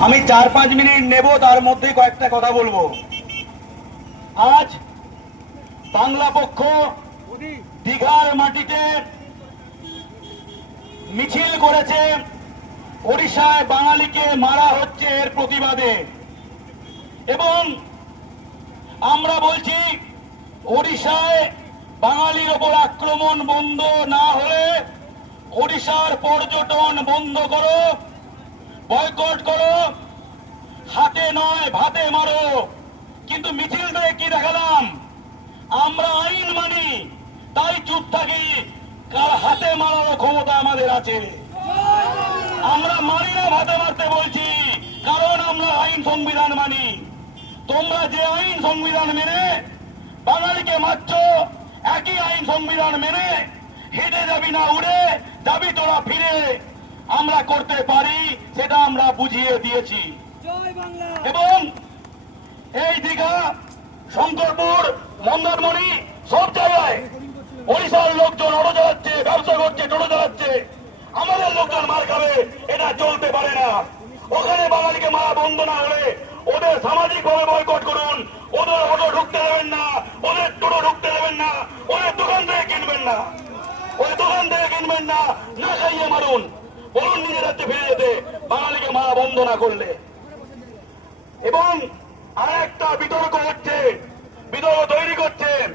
আমি চার পাঁচ মিনিট নেব, তার মধ্যে কয়েকটা কথা বলব। আজ বাংলা পক্ষ দীঘার মাটিতে মিছিল করেছে, ওড়িশায় বাঙালিকে মারা হচ্ছে এর প্রতিবাদে। এবং আমরা বলছি, ওড়িশায় বাঙালির ওপর আক্রমণ বন্ধ না হলে ওড়িশার পর্যটন বন্ধ করো। বয়কট করো। হাতে নয়, ভাতে মারো। কিন্তু মিছিল থেকে কি দেখালাম? আমরা আইন মানি, তাই চুপ থাকি। কার হাতে মারারও ক্ষমতা আমাদের আছে। আমরা মানি না, ভাতে মারতে বলছি, কারণ আমরা আইন সংবিধান মানি। তোমরা যে আইন সংবিধান মেনে বাঙালিকে মারছ, একই আইন সংবিধান মেনে হেঁটে যাবি না, উড়ে যাবি তোরা ফিরে। আমরা করতে পারি সেটা আমরা বুঝিয়ে দিয়েছি। এবং এই দীঘা শঙ্করপুর মন্দারমণি সব জায়গায় ওড়িশার লোকজন অটো চালাচ্ছে ব্যবসা করছে টোটো চালাচ্ছে আমাদের লোকজন মার খাবে এটা চলতে পারে না। ওখানে বাঙালিকে মারা বন্ধ না হলে ওদের সামাজিক ভাবে বয়কট করুন। ওদের অটো ঢুকতে দেবেন না ওদের টোটো ঢুকতে দেবেন না ওদের দোকান থেকে কিনবেন না। ওই দোকান থেকে কিনবেন না না খাইয়ে মারুন। বলুন নিজের রাজ্যে ফিরে যেতে বাঙালিকে মারা বন্ধ না করলে। এবং আরেকটা বিতর্ক হচ্ছে, বিতর্ক তৈরি করছেন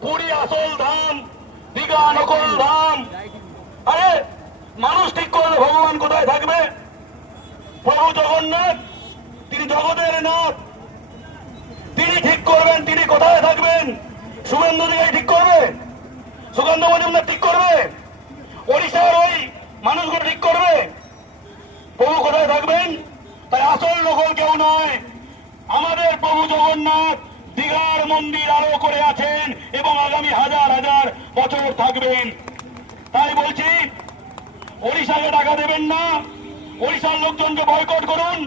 পুরী আসল ধাম, দীঘা নকল ধাম। আরে, মানুষ ঠিক করলে ভগবান কোথায় থাকবে? প্রভু জগন্নাথ, তিনি জগতের নাথ। তিনি ঠিক করবেন, তিনি কোথায় থাকবেন? শুভেন্দু দিকে ঠিক করবে? সুগন্ধ মজুমদার ঠিক করবে? ওড়িশার ওই মানুষগুলো ঠিক করবে কোথায় থাকবেন তাই আসল নকল কেউ নয়, আমাদের প্রভু জগন্নাথ দীঘার মন্দির আলো করে আছেন এবং আগামী হাজার হাজার বছর থাকবেন। তাই বলছি, ওড়িশাকে টাকা দেবেন না, ওড়িশার লোকজনকে বয়কট করুন,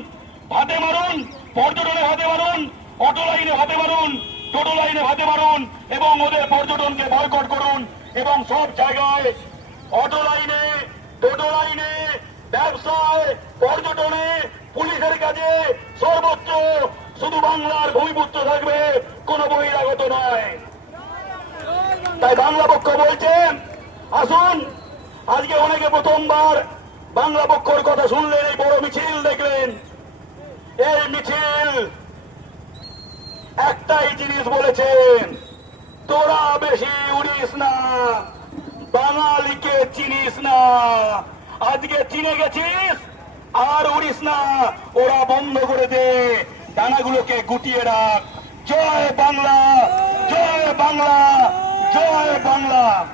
ভাতে মারুন, পর্যটনে ভাতে মারুন অটো লাইনে ভাতে মারুন, টোটো লাইনে ভাতে মারুন এবং ওদের পর্যটনকে বয়কট করুন এবং সব জায়গায় অটো লাইনে টোটো লাইনে ব্যবসায়, পর্যটনে, পুলিশের কাছে সর্বোচ্চ শুধু বাংলার ভূমিপুত্র থাকবে কোন বহিরাগত নয়। তাই বাংলা পক্ষ বলছেন আসুন, আজকে অনেকে প্রথমবার বাংলা পক্ষর কথা শুনলেন, এই বড় মিছিল দেখলেন। এই মিছিল একটাই জিনিস বলেছেন, তোরা বেশি উড়িস না, বাঙালিকে চিনিস না। আজকে চিনে গেছিস? আর উড়িস না, ওরা বন্ধ করে দে। ডানাগুলোকে গুটিয়ে রাখ। জয় বাংলা জয় বাংলা জয় বাংলা।